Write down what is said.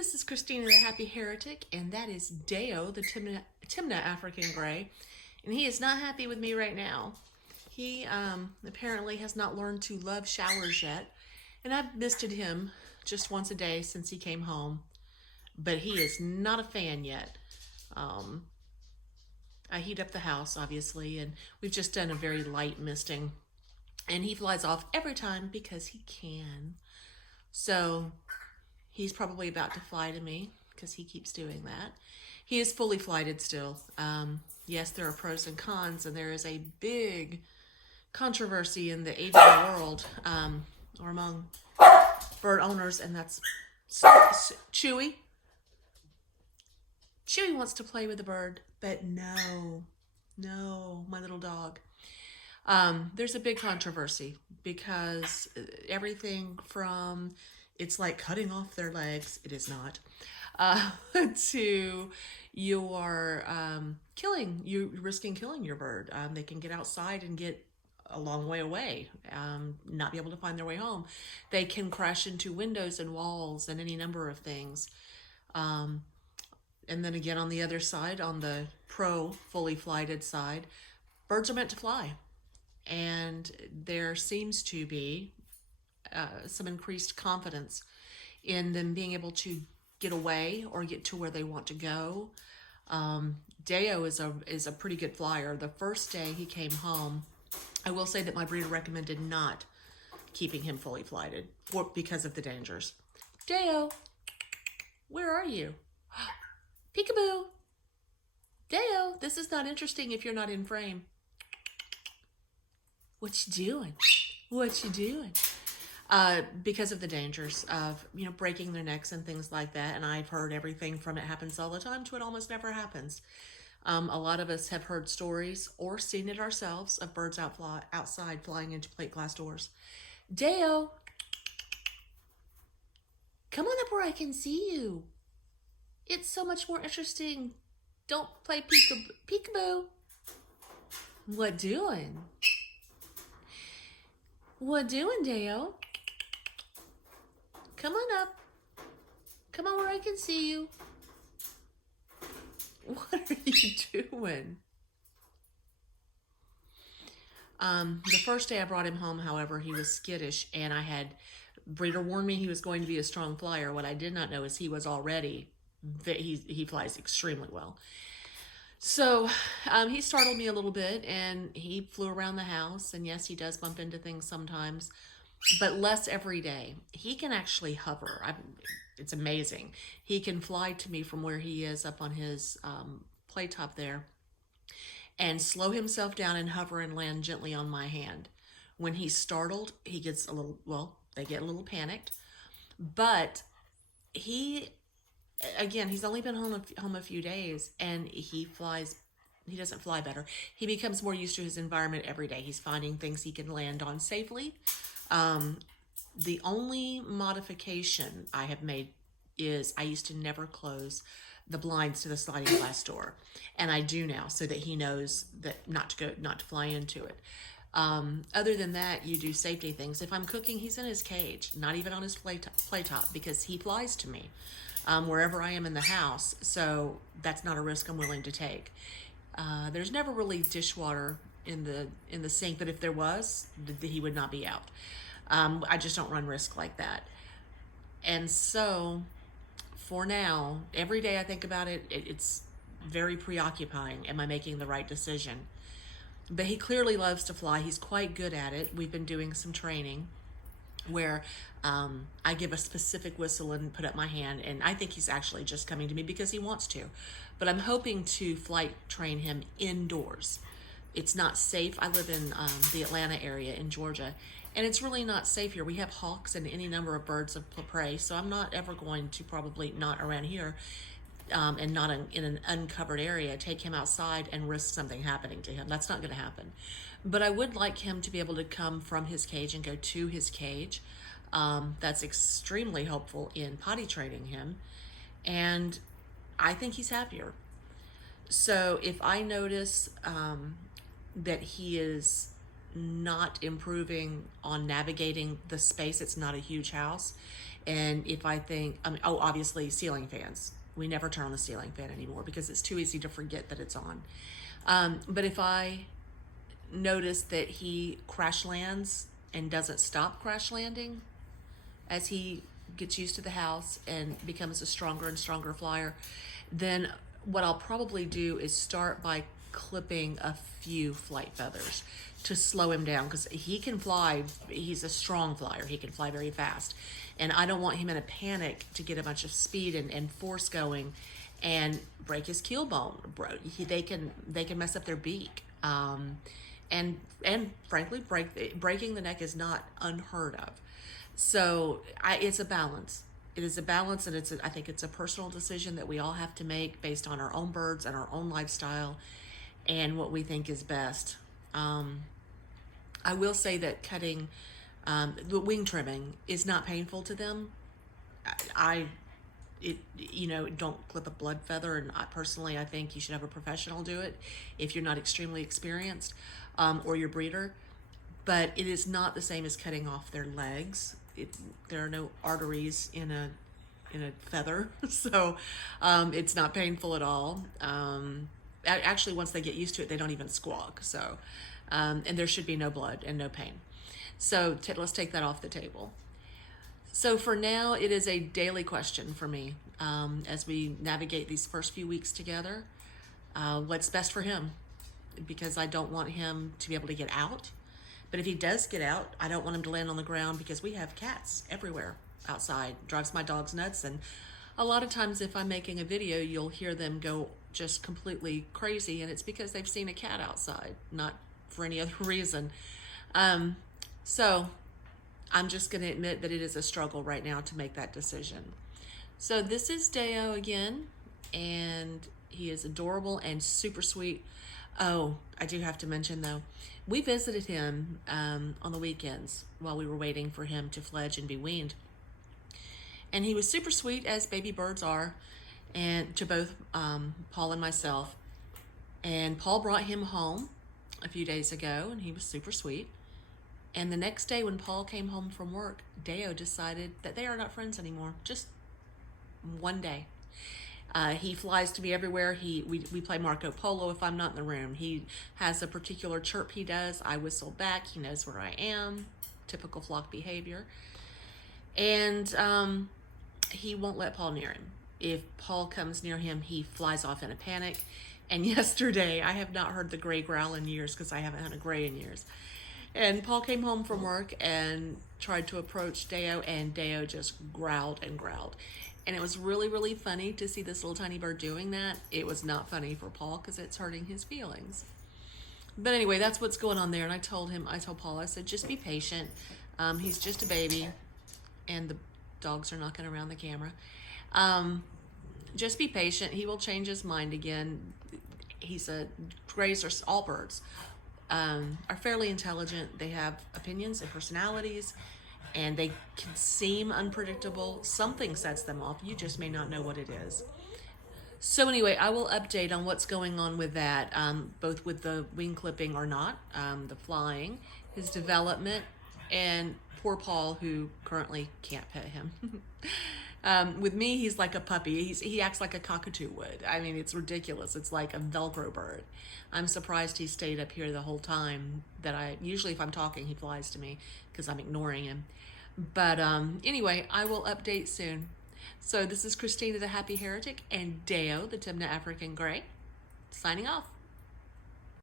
This is Christina the Happy Heretic, and that is Dayo, the Timneh African Gray. And he is not happy with me right now. He apparently has not learned to love showers yet, and I've misted him just once a day since he came home. But he is not a fan yet. Um, I heat up the house, obviously, and we've just done a very light misting. And he flies off every time because he can. So he's probably about to fly to me because he keeps doing that. He is fully flighted still. Yes, there are pros and cons, and there is a big controversy in the avian world, or among bird owners, and that's Chewy. Chewy wants to play with the bird, but no, my little dog. There's a big controversy because everything from it's like cutting off their legs, it is not, to you are you risking killing your bird. They can get outside and get a long way away, not be able to find their way home. They can crash into windows and walls and any number of things. And then again, on the other side, on the pro fully flighted side, birds are meant to fly. And there seems to be some increased confidence in them being able to get away or get to where they want to go. Dayo is a pretty good flyer. The first day he came home, I will say that my breeder recommended not keeping him fully flighted because of the dangers. Dayo, where are you? Peekaboo. Dayo, this is not interesting if you're not in frame. What you doing? What you doing? Because of the dangers of, breaking their necks and things like that. And I've heard everything from it happens all the time to it almost never happens. A lot of us have heard stories or seen it ourselves of birds outside flying into plate glass doors. Dayo, come on up where I can see you. It's so much more interesting. Don't play peekaboo. What doing? What doing, Dayo? Come on up. Come on where I can see you. What are you doing? The first day I brought him home, however, he was skittish, and breeder warned me he was going to be a strong flyer. What I did not know is he was already, he flies extremely well. So he startled me a little bit, and he flew around the house, and yes, he does bump into things sometimes, but less every day. He can actually hover. It's amazing. He can fly to me from where he is up on his play top there and slow himself down and hover and land gently on my hand. When he's startled, he gets they get a little panicked, but again, he's only been home a few days, and he doesn't fly better. He becomes more used to his environment every day. He's finding things he can land on safely. The only modification I have made is I used to never close the blinds to the sliding glass door, and I do now so that he knows that not to fly into it. Other than that, you do safety things. If I'm cooking, he's in his cage, not even on his play top, because he flies to me wherever I am in the house. So that's not a risk I'm willing to take. There's never really dishwater in the sink, but if there was, he would not be out. I just don't run risk like that. And so for now, every day I think about it, it's very preoccupying. Am I making the right decision? But he clearly loves to fly. He's quite good at it. We've been doing some training where I give a specific whistle and put up my hand, and I think he's actually just coming to me because he wants to. But I'm hoping to flight train him indoors. It's not safe. I live in the Atlanta area in Georgia, and it's really not safe here. We have hawks and any number of birds of prey, so I'm not ever going to, probably not around here, and not in an uncovered area, take him outside and risk something happening to him. That's not going to happen. But I would like him to be able to come from his cage and go to his cage. That's extremely helpful in potty training him, and I think he's happier. So if I notice that he is not improving on navigating the space, it's not a huge house, And if I think, I mean, oh, obviously ceiling fans. We never turn on the ceiling fan anymore because it's too easy to forget that it's on. But if I notice that he crash lands and doesn't stop crash landing as he gets used to the house and becomes a stronger and stronger flyer, then what I'll probably do is start by clipping a few flight feathers to slow him down, because he can fly. He's a strong flyer. He can fly very fast. And I don't want him in a panic to get a bunch of speed and force going and break his keel bone. They can mess up their beak. And frankly, breaking the neck is not unheard of. So it's a balance. It is a balance, and I think it's a personal decision that we all have to make based on our own birds and our own lifestyle and what we think is best. I will say that cutting the wing trimming is not painful to them. Don't clip a blood feather, and I think you should have a professional do it if you're not extremely experienced, or your breeder. But it is not the same as cutting off their legs. There are no arteries in a feather, so it's not painful at all. Actually, once they get used to it, they don't even squawk. So, and there should be no blood and no pain. So let's take that off the table. So for now, it is a daily question for me as we navigate these first few weeks together. What's best for him? Because I don't want him to be able to get out. But if he does get out, I don't want him to land on the ground, because we have cats everywhere outside. Drives my dogs nuts. And a lot of times if I'm making a video, you'll hear them go just completely crazy, and it's because they've seen a cat outside, not for any other reason. So I'm just going to admit that it is a struggle right now to make that decision. So this is Dayo again, and he is adorable and super sweet. Oh, I do have to mention though, we visited him on the weekends while we were waiting for him to fledge and be weaned. And he was super sweet, as baby birds are, and to both Paul and myself. And Paul brought him home a few days ago, and he was super sweet. And the next day when Paul came home from work, Dayo decided that they are not friends anymore. Just one day. He flies to me everywhere. We play Marco Polo if I'm not in the room. He has a particular chirp he does. I whistle back. He knows where I am. Typical flock behavior. And he won't let Paul near him. If Paul comes near him, he flies off in a panic. And yesterday, I have not heard the gray growl in years, because I haven't had a gray in years. And Paul came home from work and tried to approach Dayo, and Dayo just growled and growled. And it was really, really funny to see this little tiny bird doing that. It was not funny for Paul, because it's hurting his feelings. But anyway, that's what's going on there. And I told Paul, I said, just be patient. He's just a baby, and the dogs are knocking around the camera. Just be patient. He will change his mind again. Grays are all birds. Are fairly intelligent. They have opinions and personalities, and they can seem unpredictable. Something sets them off. You just may not know what it is. So anyway, I will update on what's going on with that, both with the wing clipping or not, the flying, his development, and poor Paul, who currently can't pet him. With me, he's like a puppy. He acts like a cockatoo would. I mean, it's ridiculous. It's like a Velcro bird. I'm surprised he stayed up here the whole time. Usually if I'm talking, he flies to me because I'm ignoring him. But anyway, I will update soon. So this is Christina the Happy Heretic and Dayo the Timneh African Gray, signing off.